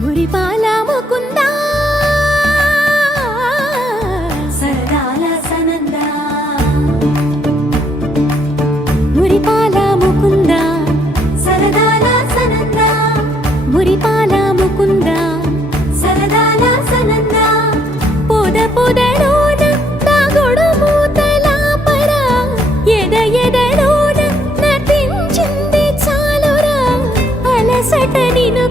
మురిపాల ముకుందా సరదాల సనందా మురిపాల ముకుందా సరదాల సనందా మురిపాల ముకుందా సరదాల సనందా పొద పొదలోన తాగుడు మూతల పరా ఎద ఎదలోన నటించింది చాలురా అలసట నిన్ను